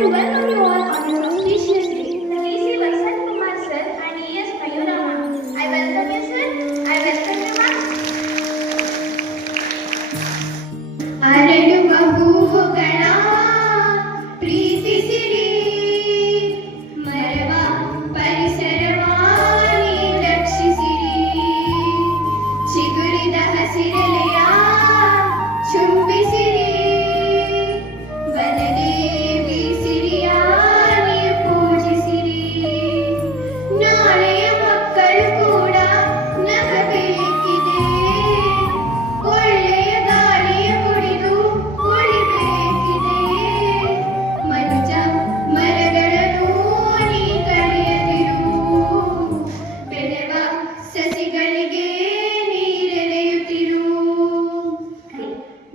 to welcome you all on this auspicious day. VC Vasant Kumar sir and ES Mayura ma'am. I welcome you sir. I welcome you ma'am. ಅರಳುವ ಹೂವುಗಳ ಪ್ರೀತಿಸಿರಿ, ಮರವ ಪರಿಸರವ ನೀವು ರಕ್ಷಿಸಿರಿ, ಚಿಗುರಿದ ಹಸಿರೆಲೆಯ ಚುಂಬಿಸಿರಿ, ವನದೇವಿ ಸಿರಿಯ ನೀವು ಪೂಜಿಸಿರಿ. ನಾಳೆಯ ಮಕ್ಕಳು ಕೂಡ ನಗಬೇಕಿದೆ, ಒಳ್ಳೆಯ ಗಾಳಿಯ ಕುಡಿದು ಉಳಿಬೇಕಿದೆ. ಮನುಜ ಮರಗಳನ್ನು ನೀ ಕಡಿಯದಿರು, ಬೆಳೆವ ಸಸಿಗಳಿಗೆ ನೀರೆರೆಯುತ್ತಿರು.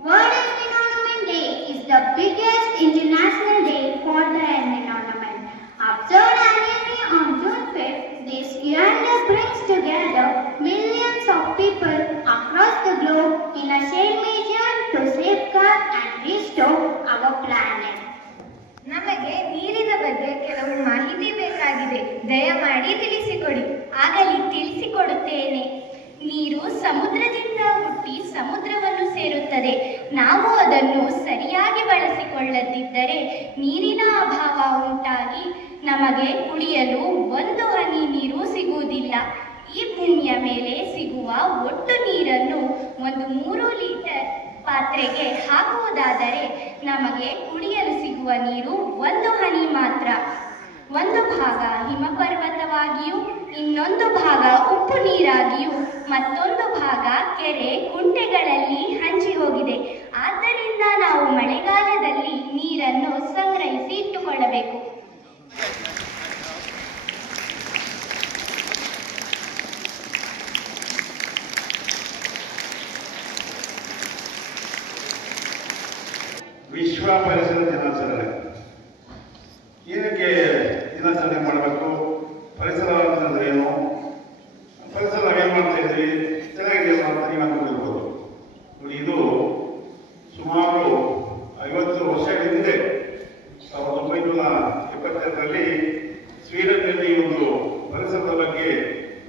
World Environment Day is the biggest international day for the environment. Observed annually on June 5th, this event brings together millions of people across the globe in a shared mission to safeguard and restore our planet. ನಮಗೆ ನೀರಿನ ಬಗ್ಗೆ ಕೆಲವು ಮಾಹಿತಿ ಬೇಕಾಗಿದೆ. ದಯಮಾಡಿ ತಿಳಿಸಿಕೊಡಿ. ಆಗಲಿ, ತಿಳಿಸಿಕೊಡುತ್ತೇನೆ. ನೀರು ಸಮುದ್ರದಿಂದ ಹುಟ್ಟಿ ಸಮುದ್ರವನ್ನು ಸೇರುತ್ತದೆ. ನಾವು ಅದನ್ನು ಸರಿಯಾಗಿ ಬಳಸಿಕೊಳ್ಳದಿದ್ದರೆ ನೀರಿನ ಅಭಾವ ಉಂಟಾಗಿ ನಮಗೆ ಕುಡಿಯಲು ಒಂದು ಹನಿ ನೀರು ಸಿಗುವುದಿಲ್ಲ. ಈ ಭೂಮಿಯ ಮೇಲೆ ಸಿಗುವ ಒಟ್ಟು ನೀರನ್ನು ಒಂದು 3 ಲೀಟರ್ ಪಾತ್ರೆಗೆ ಹಾಕುವುದಾದರೆ ನಮಗೆ ಕುಡಿಯಲು ಸಿಗುವ ನೀರು 1 ಹನಿ ಮಾತ್ರ. ಒಂದು ಭಾಗ ಹಿಮಪರ್ವತವಾಗಿಯೂ ಇನ್ನೊಂದು ಭಾಗ ಉಪ್ಪು ನೀರಾಗಿಯೂ ಮತ್ತೊಂದು ಭಾಗ ಕೆರೆ ಕುಂಟೆಗಳಲ್ಲಿ ಹಂಚಿ ಹೋಗಿದೆ. ಆದ್ದರಿಂದ ನಾವು ಮಳೆಗಾಲದಲ್ಲಿ ನೀರನ್ನು ಸಂಗ್ರಹಿಸಿ ಇಟ್ಟುಕೊಳ್ಳಬೇಕು. ವಿಶ್ವ ಪರಿಸರ ದಿನಾಚರಣೆ ಏನಕ್ಕೆ ದಿನಾಚರಣೆ ಮಾಡಬೇಕು? ಪರಿಸರ ಅಂತಂದ್ರೆ ಏನು? ಪರಿಸರ ನಾವೇನು ಮಾಡ್ತಾ ಇದ್ವಿ, ಚೆನ್ನಾಗಿದೆಯಲ್ಲ ಅಂತ ನೀವು ಅನ್ಕೊಂಡಿರ್ಬೋದು. ಇದು ಸುಮಾರು 50 ವರ್ಷಗಳ ಹಿಂದೆ 1972ರಲ್ಲಿ ಸ್ವೀಡನ್ನಲ್ಲಿ ಒಂದು ಪರಿಸರದ ಬಗ್ಗೆ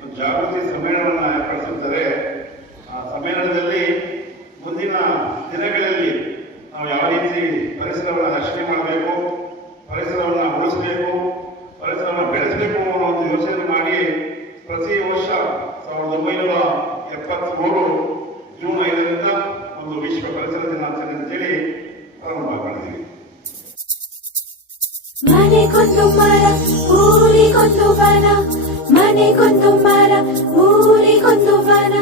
ಒಂದು ಜಾಗೃತಿ ಸಮ್ಮೇಳನವನ್ನು ಏರ್ಪಡಿಸಿರ್ತಾರೆ. ಆ ಸಮ್ಮೇಳನದಲ್ಲಿ ಮುಂದಿನ ದಿನಗಳಲ್ಲಿ ನಾವು ಯಾವ ರೀತಿ ಪರಿಸರವನ್ನು ರಕ್ಷಣೆ ಮಾಡಬೇಕು, ಪರಿಸರವನ್ನು ಉಳಿಸಬೇಕು, ಪರಿಸರವನ್ನು ಬೆಳೆಸಬೇಕು ಅನ್ನೋ ಒಂದು ಯೋಚನೆ ಮಾಡಿ ಪ್ರತಿ ವರ್ಷ 1973 ಜೂನ್ 5ರಿಂದ ಒಂದು ವಿಶ್ವ ಪರಿಸರ ದಿನಾಚರಣೆ ಅಂತೇಳಿ ಪ್ರಾರಂಭ ಮಾಡಿದ್ದೀವಿ. ಮನೆಗೊಂದು ಮರ ಊರಿಗೊಂದು ವನ, ಮನೆಗೊಂದು ಮರ ಊರಿಗೊಂದು ವನ.